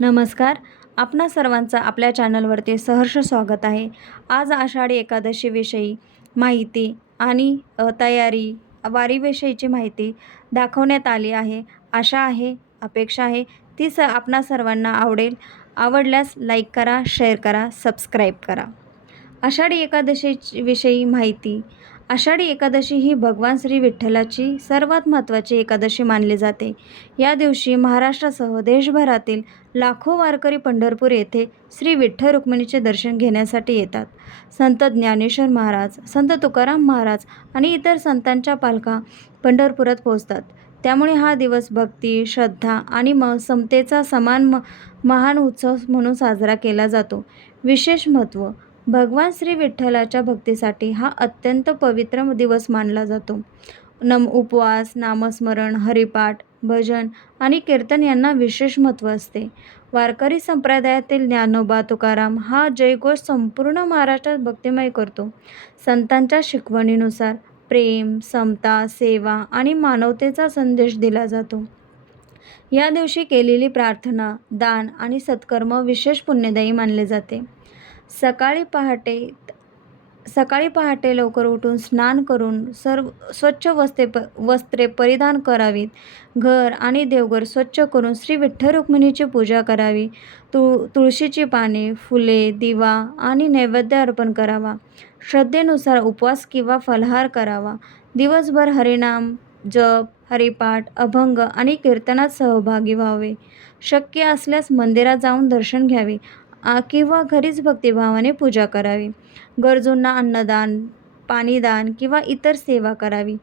नमस्कार. आपणा सर्वांचं आपल्या चॅनलवरती सहर्ष स्वागत आहे. आज आषाढी एकादशीविषयी माहिती आणि तयारी, वारीविषयीची माहिती दाखवण्यात आली आहे. आशा आहे, अपेक्षा आहे ती आपणा सर्वांना आवडेल. आवडल्यास लाईक करा, शेअर करा, सबस्क्राईब करा. आषाढी एकादशीची विषयी माहिती. आषाढी एकादशी ही भगवान श्री विठ्ठलाची सर्वात महत्त्वाची एकादशी मानली जाते. या दिवशी महाराष्ट्रासह देशभरातील लाखो वारकरी पंढरपूर येथे श्री विठ्ठल रुक्मिणीचे दर्शन घेण्यासाठी येतात. संत ज्ञानेश्वर महाराज, संत तुकाराम महाराज आणि इतर संतांच्या पालखा पंढरपुरात पोहोचतात. त्यामुळे हा दिवस भक्ती, श्रद्धा आणि समतेचा महान उत्सव म्हणून साजरा केला जातो. विशेष महत्त्व. भगवान श्री विठ्ठलाच्या भक्तीसाठी हा अत्यंत पवित्र दिवस मानला जातो. उपवास, नामस्मरण, हरिपाठ, भजन आणि कीर्तन यांना विशेष महत्त्व असते. वारकरी संप्रदायातील ज्ञानोबा तुकाराम हा जयघोष संपूर्ण महाराष्ट्रात भक्तिमय करतो. संतांच्या शिकवणीनुसार प्रेम, समता, सेवा आणि मानवतेचा संदेश दिला जातो. या दिवशी केलेली प्रार्थना, दान आणि सत्कर्म विशेष पुण्यदायी मानले जाते. सकाळी पहाटे लवकर उठून स्नान करून स्वच्छ वस्त्रे परिधान करावीत. घर आणि देवघर स्वच्छ करून श्री विठ्ठल रुक्मिणीची पूजा करावी. तुळशीची पाने, फुले, दिवा आणि नैवेद्य अर्पण करावा. श्रद्धेनुसार उपवास किंवा फलाहार करावा. दिवसभर हरिनाम, जप, हरिपाठ, अभंग आणि कीर्तनात सहभागी व्हावे. शक्य असल्यास मंदिरात जाऊन दर्शन घ्यावे किंवा घरीच भक्तिभावाने पूजा करावी. गरजूंना अन्नदान, पाणीदान किंवा इतर सेवा करावी.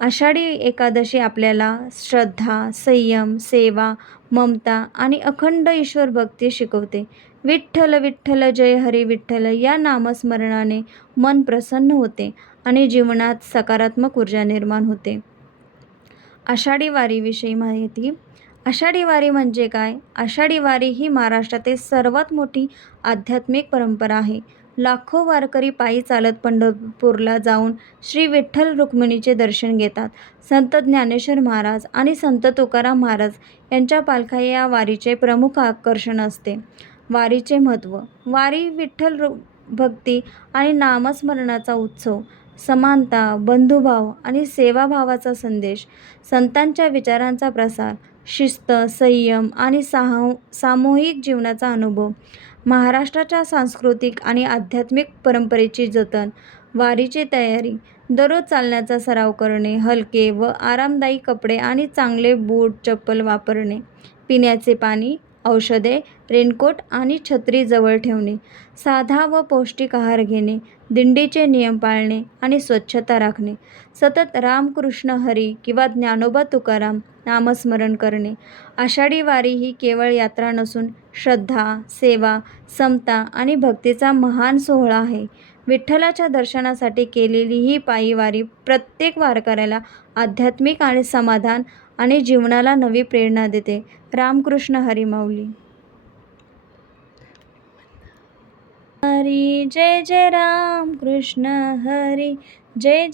आषाढी एकादशी आपल्याला श्रद्धा, संयम, सेवा, ममता आणि अखंड ईश्वर भक्ती शिकवते. विठ्ठल विठ्ठल जय हरी विठ्ठल या नामस्मरणाने मन प्रसन्न होते आणि जीवनात सकारात्मक ऊर्जा निर्माण होते. आषाढी वारीविषयी माहिती. आषाढी वारी म्हणजे काय? आषाढी वारी ही महाराष्ट्रातील सर्वात मोठी आध्यात्मिक परंपरा आहे. लाखो वारकरी पायी चालत पंढरपूरला जाऊन श्री विठ्ठल रुक्मिणीचे दर्शन घेतात. संत ज्ञानेश्वर महाराज आणि संत तुकाराम महाराज यांच्या पालख्या या वारीचे प्रमुख आकर्षण असते. वारीचे महत्त्व. वारी विठ्ठल भक्ती आणि नामस्मरणाचा उत्सव, समानता, बंधुभाव आणि सेवाभावाचा संदेश, संतांच्या विचारांचा प्रसार, शिस्त, संयम आणि सामूहिक जीवनाचा अनुभव, महाराष्ट्राच्या सांस्कृतिक आणि आध्यात्मिक परंपरेची जतन. वारीची तयारी. दररोज चालण्याचा सराव करणे, हलके व आरामदायी कपडे आणि चांगले बूट, चप्पल वापरणे, पिण्याचे पाणी, औषधे, रेनकोट आणि छत्री जवळ ठेवणे, साधा व पौष्टिक आहार घेणे, दिंडीचे नियम पाळणे आणि स्वच्छता राखणे, सतत रामकृष्ण हरी किंवा ज्ञानोबा तुकाराम नामस्मरण करणे. आषाढी वारी ही केवळ यात्रा नसून श्रद्धा, सेवा, समता आणि भक्तीचा महान सोहळा आहे. विठ्ठलाच्या दर्शनासाठी केलेली ही पायी वारी प्रत्येक वारकऱ्याला आध्यात्मिक आणि समाधान आणि जीवनाला नवी प्रेरणा देते. रामकृष्ण हरी माऊली. हरी जय जय रामकृष्ण हरी जय जय.